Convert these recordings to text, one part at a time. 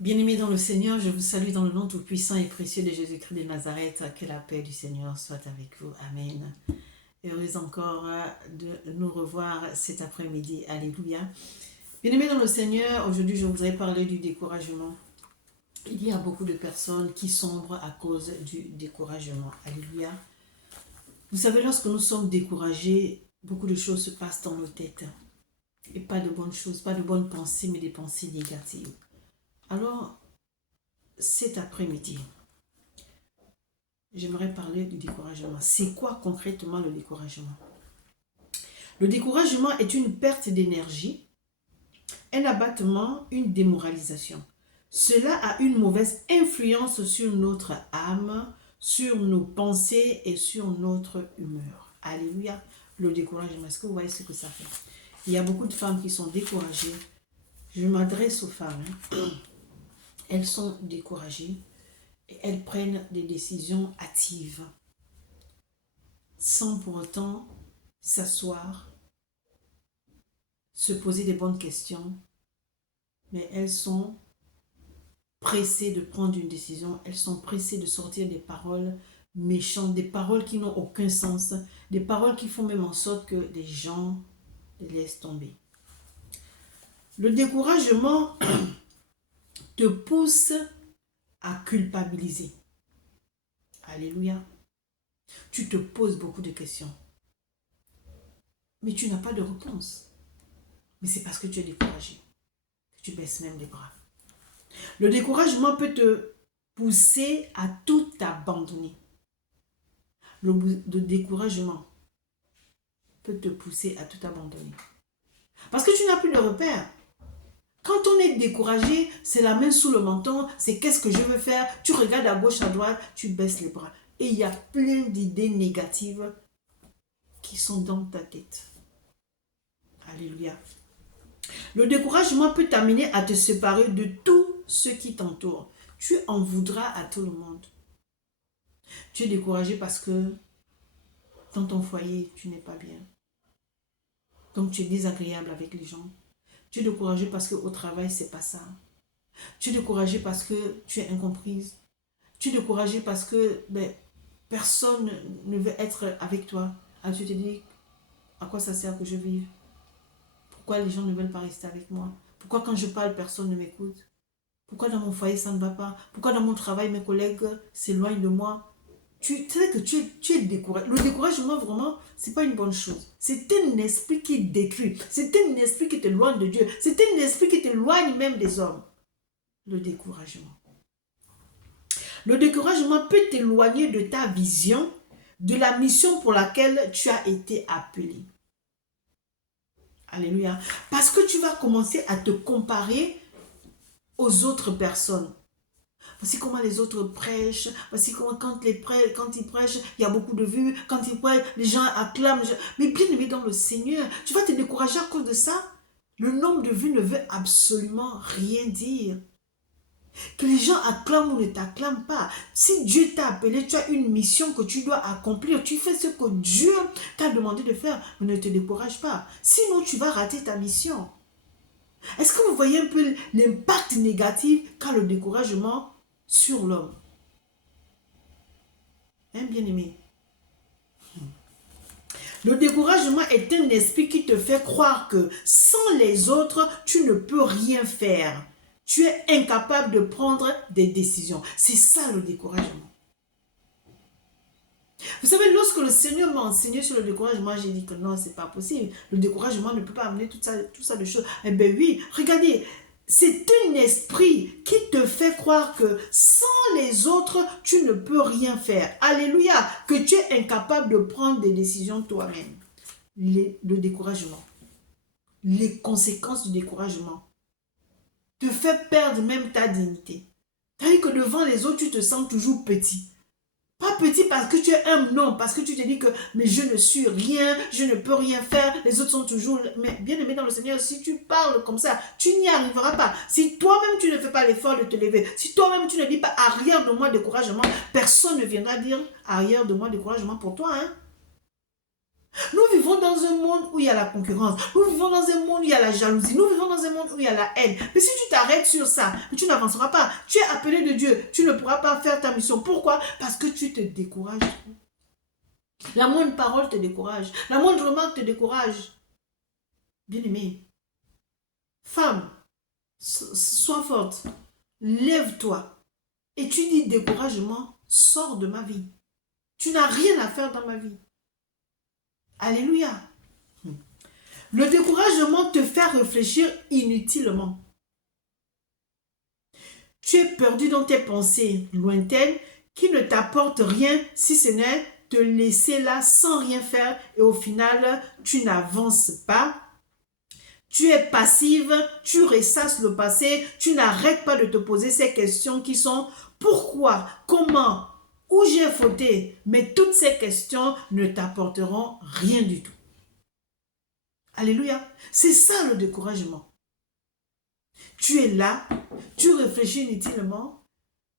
Bien-aimés dans le Seigneur, je vous salue dans le nom tout-puissant et précieux de Jésus-Christ de Nazareth. Que la paix du Seigneur soit avec vous. Amen. Heureuse encore de nous revoir cet après-midi. Alléluia. Bien-aimés dans le Seigneur, aujourd'hui je voudrais parler du découragement. Il y a beaucoup de personnes qui sombrent à cause du découragement. Alléluia. Vous savez, lorsque nous sommes découragés, beaucoup de choses se passent dans nos têtes. Et pas de bonnes choses, pas de bonnes pensées, mais des pensées négatives. Alors, cet après-midi, j'aimerais parler du découragement. C'est quoi concrètement le découragement? Le découragement est une perte d'énergie, un abattement, une démoralisation. Cela a une mauvaise influence sur notre âme, sur nos pensées et sur notre humeur. Alléluia. Le découragement, est-ce que vous voyez ce que ça fait? Il y a beaucoup de femmes qui sont découragées. Je m'adresse aux femmes. Elles sont découragées. Et elles prennent des décisions hâtives, sans pour autant s'asseoir, se poser des bonnes questions, mais elles sont pressées de prendre une décision, elles sont pressées de sortir des paroles méchantes, des paroles qui n'ont aucun sens, des paroles qui font même en sorte que les gens les laissent tomber. Le découragement te pousse à culpabiliser. Alléluia. Tu te poses beaucoup de questions. Mais tu n'as pas de réponse. Mais c'est parce que tu es découragé que tu baisses même les bras. Le découragement peut te pousser à tout abandonner. Le découragement peut te pousser à tout abandonner. Parce que tu n'as plus de repères. Quand on est découragé, c'est la main sous le menton, c'est qu'est-ce que je veux faire, tu regardes à gauche, à droite, tu baisses les bras. Et il y a plein d'idées négatives qui sont dans ta tête. Alléluia. Le découragement peut t'amener à te séparer de tout ce qui t'entoure. Tu en voudras à tout le monde. Tu es découragé parce que dans ton foyer, tu n'es pas bien. Donc tu es désagréable avec les gens. Tu es découragé parce qu'au travail, c'est pas ça. Tu es découragé parce que tu es incomprise. Tu es découragé parce que personne ne veut être avec toi. Alors tu te dis, à quoi ça sert que je vive? Pourquoi les gens ne veulent pas rester avec moi? Pourquoi quand je parle, personne ne m'écoute? Pourquoi dans mon foyer, ça ne va pas? Pourquoi dans mon travail, mes collègues s'éloignent de moi? Tu sais que tu es découragé. Le découragement, vraiment, ce n'est pas une bonne chose. C'est un esprit qui détruit. C'est un esprit qui t'éloigne de Dieu. C'est un esprit qui t'éloigne même des hommes. Le découragement. Le découragement peut t'éloigner de ta vision, de la mission pour laquelle tu as été appelé. Alléluia. Parce que tu vas commencer à te comparer aux autres personnes. Voici comment les autres prêchent. Voici comment quand ils prêchent, il y a beaucoup de vues. Quand ils prêchent, les gens acclament. Mais bien aimé dans le Seigneur, tu vas te décourager à cause de ça. Le nombre de vues ne veut absolument rien dire. Que les gens acclament ou ne t'acclament pas. Si Dieu t'a appelé, tu as une mission que tu dois accomplir. Tu fais ce que Dieu t'a demandé de faire. Mais ne te décourage pas. Sinon, tu vas rater ta mission. Est-ce que vous voyez un peu l'impact négatif qu'a le découragement sur l'homme? Hein, bien-aimé? Le découragement est un esprit qui te fait croire que sans les autres, tu ne peux rien faire. Tu es incapable de prendre des décisions. C'est ça le découragement. Vous savez, lorsque le Seigneur m'a enseigné sur le découragement, j'ai dit que non, c'est pas possible. Le découragement ne peut pas amener tout ça de choses. Eh bien oui, regardez, c'est un esprit qui te fait croire que sans les autres, tu ne peux rien faire. Alléluia, que tu es incapable de prendre des décisions toi-même. Le découragement, les conséquences du découragement te fait perdre même ta dignité. C'est-à-dire que devant les autres, tu te sens toujours petit. Pas petit parce que tu es humble, non, parce que tu te dis que mais je ne suis rien, je ne peux rien faire, les autres sont toujours... Mais bien aimé dans le Seigneur, si tu parles comme ça, tu n'y arriveras pas. Si toi-même tu ne fais pas l'effort de te lever, si toi-même tu ne dis pas arrière de moi découragement, personne ne viendra dire arrière de moi découragement pour toi. Hein? Nous vivons dans un monde où il y a la concurrence. Nous vivons dans un monde où il y a la jalousie. Nous vivons dans un monde où il y a la haine. Mais si tu t'arrêtes sur ça, tu n'avanceras pas. Tu es appelé de Dieu. Tu ne pourras pas faire ta mission. Pourquoi? Parce que tu te décourages. La moindre parole te décourage. La moindre remarque te décourage. Bien-aimé, femme, sois forte. Lève-toi. Et tu dis découragement, sors de ma vie. Tu n'as rien à faire dans ma vie. Alléluia. Le découragement te fait réfléchir inutilement. Tu es perdu dans tes pensées lointaines qui ne t'apportent rien si ce n'est te laisser là sans rien faire et au final, tu n'avances pas. Tu es passive, tu ressasses le passé, tu n'arrêtes pas de te poser ces questions qui sont pourquoi, comment, où j'ai fauté. Mais toutes ces questions ne t'apporteront rien du tout. Alléluia. C'est ça le découragement. Tu es là, tu réfléchis inutilement,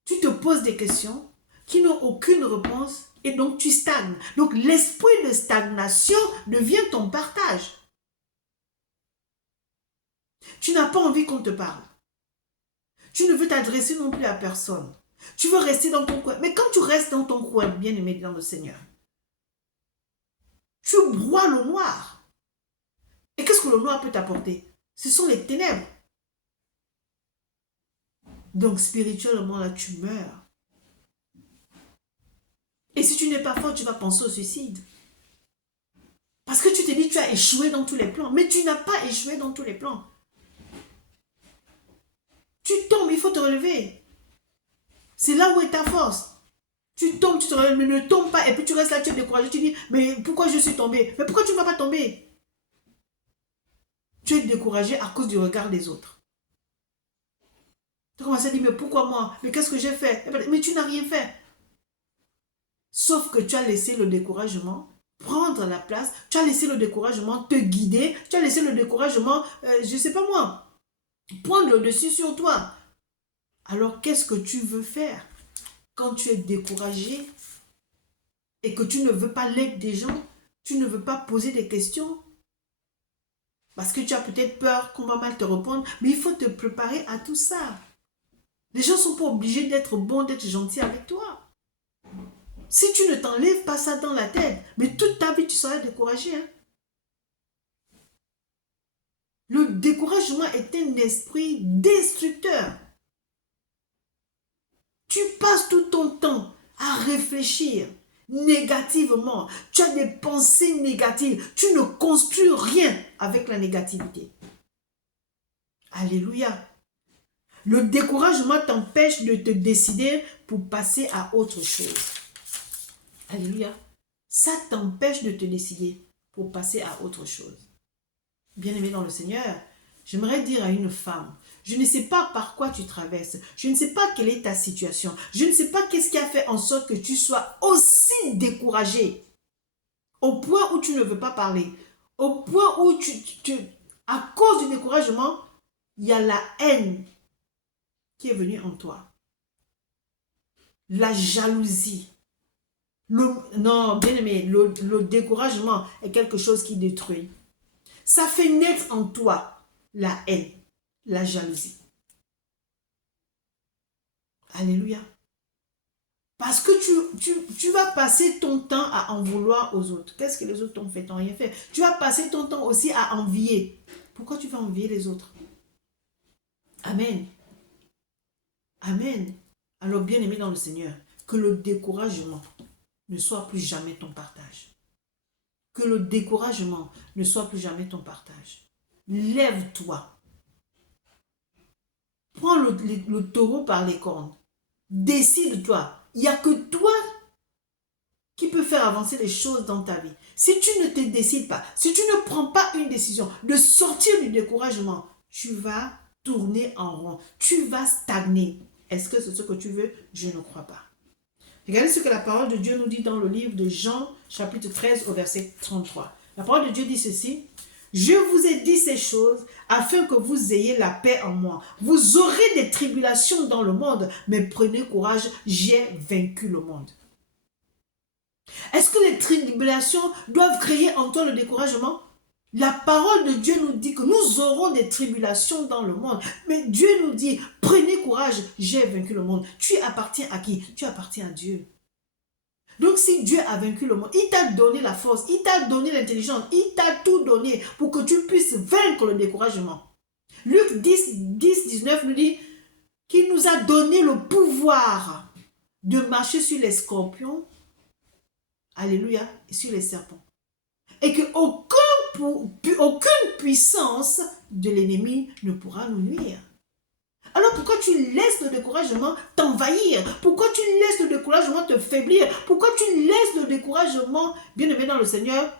tu te poses des questions qui n'ont aucune réponse et donc tu stagnes. Donc l'esprit de stagnation devient ton partage. Tu n'as pas envie qu'on te parle. Tu ne veux t'adresser non plus à personne. Tu veux rester dans ton coin. Mais quand tu restes dans ton coin, bien-aimé dans le Seigneur, tu broies le noir. Et qu'est-ce que le noir peut t'apporter? Ce sont les ténèbres. Donc spirituellement, là, tu meurs. Et si tu n'es pas fort, tu vas penser au suicide. Parce que tu te dis, tu as échoué dans tous les plans. Mais tu n'as pas échoué dans tous les plans. Tu tombes, il faut te relever. C'est là où est ta force. Tu tombes, tu te relèves, mais ne tombe pas. Et puis tu restes là, tu es découragé. Tu dis, mais pourquoi je suis tombé? Mais pourquoi tu ne vas pas tomber? Tu es découragé à cause du regard des autres. Tu commences à dire, mais pourquoi moi? Mais qu'est-ce que j'ai fait? Mais tu n'as rien fait. Sauf que tu as laissé le découragement prendre la place. Tu as laissé le découragement te guider. Tu as laissé le découragement, je ne sais pas moi, prendre le dessus sur toi. Alors, qu'est-ce que tu veux faire quand tu es découragé et que tu ne veux pas l'aide des gens, tu ne veux pas poser des questions parce que tu as peut-être peur qu'on va mal te répondre, mais il faut te préparer à tout ça. Les gens ne sont pas obligés d'être bons, d'être gentils avec toi. Si tu ne t'enlèves pas ça dans la tête, mais toute ta vie, tu seras découragé. Hein? Le découragement est un esprit destructeur. Tu passes tout ton temps à réfléchir négativement. Tu as des pensées négatives. Tu ne construis rien avec la négativité. Alléluia. Le découragement t'empêche de te décider pour passer à autre chose. Alléluia. Ça t'empêche de te décider pour passer à autre chose. Bien-aimé dans le Seigneur, j'aimerais dire à une femme, je ne sais pas par quoi tu traverses, je ne sais pas quelle est ta situation, je ne sais pas qu'est-ce qui a fait en sorte que tu sois aussi découragé, au point où tu ne veux pas parler, au point où à cause du découragement, il y a la haine qui est venue en toi, la jalousie. Non, bien aimé, le découragement est quelque chose qui détruit. Ça fait naître en toi la haine, la jalousie. Alléluia. Parce que tu vas passer ton temps à en vouloir aux autres. Qu'est-ce que les autres t'ont fait? T'ont rien fait. Tu vas passer ton temps aussi à envier. Pourquoi tu vas envier les autres? Amen. Amen. Alors bien aimé dans le Seigneur, que le découragement ne soit plus jamais ton partage. Que le découragement ne soit plus jamais ton partage. Lève-toi. Prends le taureau par les cornes. Décide-toi. Il n'y a que toi qui peux faire avancer les choses dans ta vie. Si tu ne te décides pas, si tu ne prends pas une décision de sortir du découragement, tu vas tourner en rond. Tu vas stagner. Est-ce que c'est ce que tu veux? Je ne crois pas. Regardez ce que la parole de Dieu nous dit dans le livre de Jean, chapitre 13, au verset 33. La parole de Dieu dit ceci. Je vous ai dit ces choses afin que vous ayez la paix en moi. Vous aurez des tribulations dans le monde, mais prenez courage, j'ai vaincu le monde. Est-ce que les tribulations doivent créer en toi le découragement? La parole de Dieu nous dit que nous aurons des tribulations dans le monde. Mais Dieu nous dit, prenez courage, j'ai vaincu le monde. Tu appartiens à qui? Tu appartiens à Dieu. Donc si Dieu a vaincu le monde, il t'a donné la force, il t'a donné l'intelligence, il t'a tout donné pour que tu puisses vaincre le découragement. Luc 19 nous dit qu'il nous a donné le pouvoir de marcher sur les scorpions, alléluia, et sur les serpents. Et aucune puissance de l'ennemi ne pourra nous nuire. Alors pourquoi tu laisses le découragement t'envahir? Pourquoi tu laisses le découragement te faiblir? Pourquoi tu laisses le découragement, bien-aimé dans le Seigneur,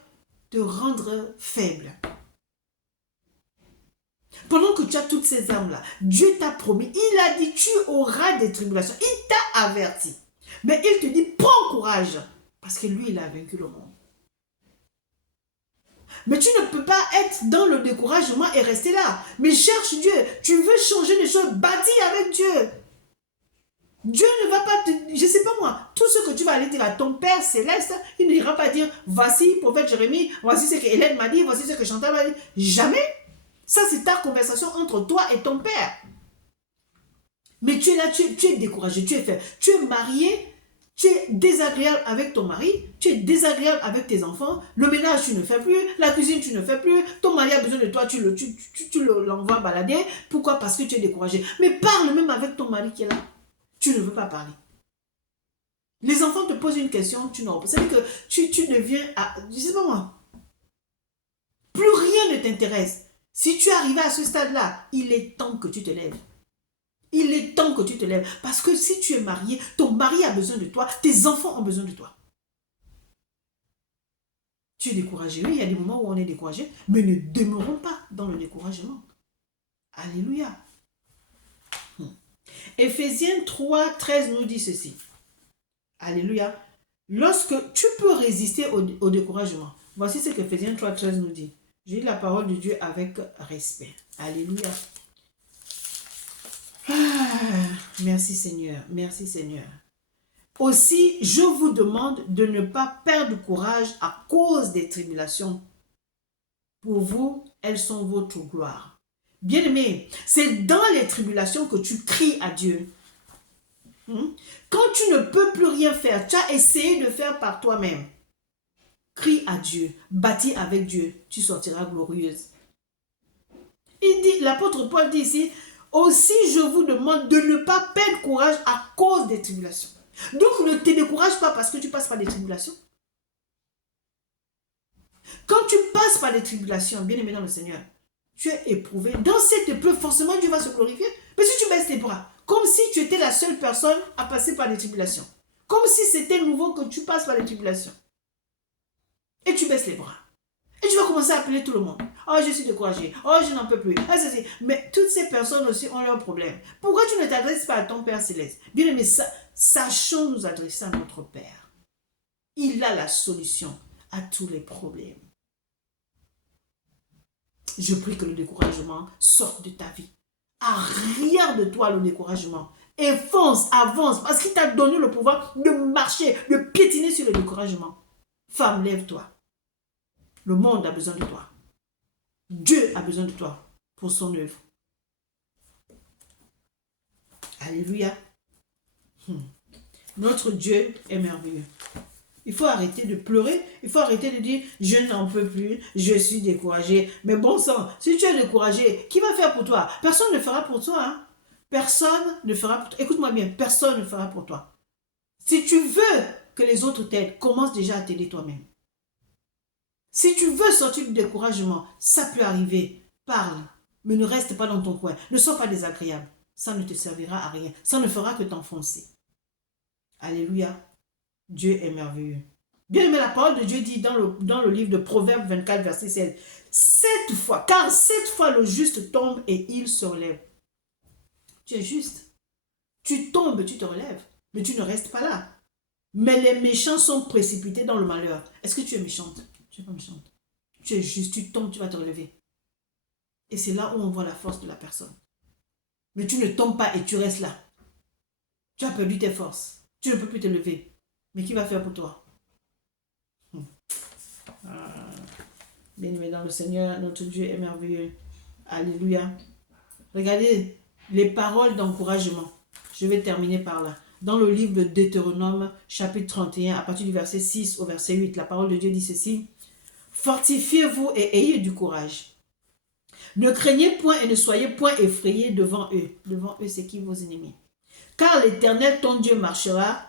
te rendre faible? Pendant que tu as toutes ces armes-là, Dieu t'a promis, il a dit, tu auras des tribulations. Il t'a averti. Mais il te dit, prends courage. Parce que lui, il a vaincu le monde. Mais tu ne peux pas être dans le découragement et rester là. Mais cherche Dieu. Tu veux changer les choses, bâtis avec Dieu. Dieu ne va pas te... Je ne sais pas moi. Tout ce que tu vas aller dire à ton Père Céleste, il ne ira pas dire, voici, prophète Jérémie, voici ce que Hélène m'a dit, voici ce que Chantal m'a dit. Jamais. Ça, c'est ta conversation entre toi et ton Père. Mais tu es là, tu es découragé, tu es faible. Tu es marié, tu es désagréable avec ton mari, tu es désagréable avec tes enfants, le ménage tu ne fais plus, la cuisine tu ne fais plus, ton mari a besoin de toi, tu l'envoies balader. Pourquoi? Parce que tu es découragé. Mais parle même avec ton mari qui est là. Tu ne veux pas parler. Les enfants te posent une question, tu n'en... C'est que tu deviens... Je sais pas moi. Plus rien ne t'intéresse. Si tu es arrivé à ce stade-là, il est temps que tu te lèves. Il est temps que tu te lèves. Parce que si tu es marié, ton mari a besoin de toi, tes enfants ont besoin de toi. Tu es découragé. Oui, il y a des moments où on est découragé, mais ne demeurons pas dans le découragement. Alléluia. Éphésiens 3, 13 nous dit ceci. Alléluia. Lorsque tu peux résister au découragement. Voici ce qu'Éphésiens 3, 13 nous dit. Je lis la parole de Dieu avec respect. Alléluia. Merci Seigneur, merci Seigneur. Aussi, je vous demande de ne pas perdre courage à cause des tribulations. Pour vous, elles sont votre gloire. Bien-aimé, c'est dans les tribulations que tu cries à Dieu. Quand tu ne peux plus rien faire, tu as essayé de faire par toi-même. Crie à Dieu, bâtis avec Dieu, tu sortiras glorieuse. Il dit, l'apôtre Paul dit ici, aussi je vous demande de ne pas perdre courage à cause des tribulations. Donc ne te décourage pas parce que tu passes par des tribulations. Quand tu passes par des tribulations, bien aimé dans le Seigneur, tu es éprouvé. Dans cette épreuve, forcément Dieu va se glorifier. Mais si tu baisses tes bras, comme si tu étais la seule personne à passer par des tribulations. Comme si c'était nouveau que tu passes par des tribulations. Et tu baisses les bras. Et tu vas commencer à appeler tout le monde. Oh, je suis découragé. Oh, je n'en peux plus. Mais toutes ces personnes aussi ont leurs problèmes. Pourquoi tu ne t'adresses pas à ton Père Céleste? Bien aimé, sachons nous adresser à notre Père. Il a la solution à tous les problèmes. Je prie que le découragement sorte de ta vie. Arrière de toi le découragement. Et fonce, avance, parce qu'il t'a donné le pouvoir de marcher, de piétiner sur le découragement. Femme, lève-toi. Le monde a besoin de toi. Dieu a besoin de toi pour son œuvre. Alléluia. Notre Dieu est merveilleux. Il faut arrêter de pleurer. Il faut arrêter de dire, je n'en peux plus, je suis découragé. Mais bon sang, si tu es découragé, qui va faire pour toi? Personne ne fera pour toi. Hein? Personne ne fera pour toi. Écoute-moi bien, personne ne fera pour toi. Si tu veux que les autres t'aident, commence déjà à t'aider toi-même. Si tu veux sortir du découragement, ça peut arriver. Parle, mais ne reste pas dans ton coin. Ne sois pas désagréable. Ça ne te servira à rien. Ça ne fera que t'enfoncer. Alléluia. Dieu est merveilleux. Bien aimé, la parole de Dieu dit dans le livre de Proverbes 24, verset 16. 7 fois, car 7 fois le juste tombe et il se relève. Tu es juste. Tu tombes, tu te relèves. Mais tu ne restes pas là. Mais les méchants sont précipités dans le malheur. Est-ce que tu es méchante? Tu n'es pas méchante. Tu es juste, tu tombes, tu vas te relever. Et c'est là où on voit la force de la personne. Mais tu ne tombes pas et tu restes là. Tu as perdu tes forces. Tu ne peux plus te lever. Mais qui va faire pour toi? Bien-aimés dans le Seigneur, notre Dieu est merveilleux. Alléluia. Regardez les paroles d'encouragement. Je vais terminer par là. Dans le livre de Deutéronome, chapitre 31, à partir du verset 6 au verset 8, la parole de Dieu dit ceci. Fortifiez-vous et ayez du courage. Ne craignez point et ne soyez point effrayés devant eux. Devant eux, c'est qui vos ennemis? Car l'Éternel, ton Dieu, marchera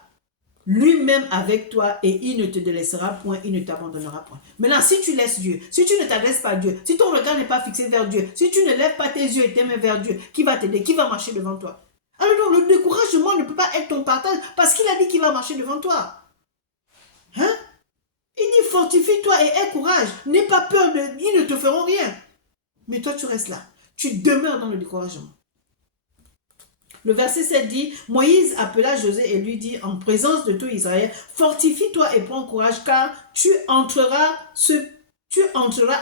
lui-même avec toi et il ne te délaissera point, il ne t'abandonnera point. Maintenant, si tu laisses Dieu, si tu ne t'adresses pas à Dieu, si ton regard n'est pas fixé vers Dieu, si tu ne lèves pas tes yeux et tes mains vers Dieu, qui va t'aider, qui va marcher devant toi? Alors donc, le découragement ne peut pas être ton partage parce qu'il a dit qu'il va marcher devant toi. Hein? Il dit fortifie-toi et aie courage. N'aie pas peur, ils ne te feront rien. Mais toi, tu restes là. Tu demeures dans le découragement. Le verset 7 dit, Moïse appela Josué et lui dit, en présence de tout Israël, fortifie-toi et prends courage, car tu entreras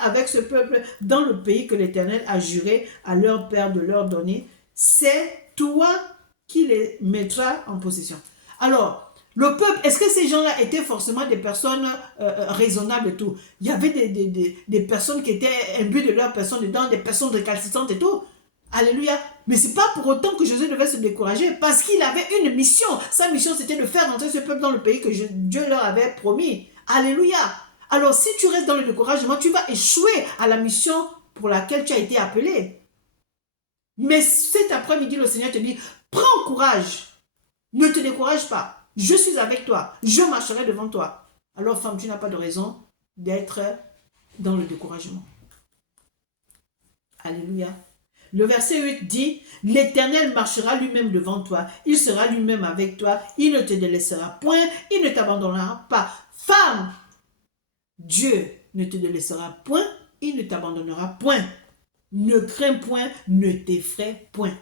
avec ce peuple dans le pays que l'Éternel a juré à leur père de leur donner. C'est toi qui les mettras en possession. Alors, le peuple, est-ce que ces gens-là étaient forcément des personnes raisonnables et tout? Il y avait des personnes qui étaient imbues de leur personne dedans, des personnes récalcitrantes et tout. Alléluia. Mais ce n'est pas pour autant que Josué devait se décourager, parce qu'il avait une mission. Sa mission, c'était de faire entrer ce peuple dans le pays que Dieu leur avait promis. Alléluia. Alors, si tu restes dans le découragement, tu vas échouer à la mission pour laquelle tu as été appelé. Mais cet après-midi, le Seigneur te dit, prends courage. Ne te décourage pas. Je suis avec toi. Je marcherai devant toi. Alors, femme, tu n'as pas de raison d'être dans le découragement. Alléluia. Le verset 8 dit, l'Éternel marchera lui-même devant toi, il sera lui-même avec toi, il ne te délaissera point, il ne t'abandonnera pas. Femme, Dieu ne te délaissera point, il ne t'abandonnera point. Ne crains point, ne t'effraie point.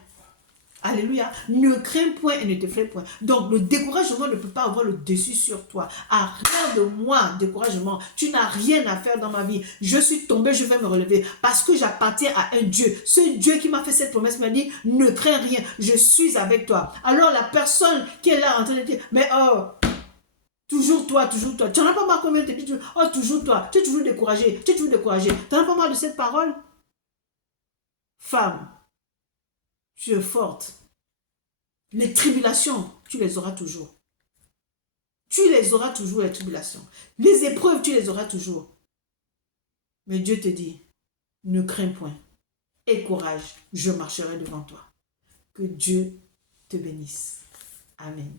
Alléluia. Ne crains point et ne t'effraie point. Donc, le découragement ne peut pas avoir le dessus sur toi. Arrête de moi, découragement. Tu n'as rien à faire dans ma vie. Je suis tombé, je vais me relever parce que j'appartiens à un Dieu. Ce Dieu qui m'a fait cette promesse m'a dit, ne crains rien, je suis avec toi. Alors, la personne qui est là en train de dire, mais oh, toujours toi, toujours toi. Tu n'en as pas marre combien de te dit, oh, toujours toi. Tu es toujours découragé, tu es toujours découragé. Tu n'en as pas marre de cette parole? Femme, tu es forte. Les tribulations, tu les auras toujours. Tu les auras toujours, les tribulations. Les épreuves, tu les auras toujours. Mais Dieu te dit, ne crains point. Aie courage, je marcherai devant toi. Que Dieu te bénisse. Amen.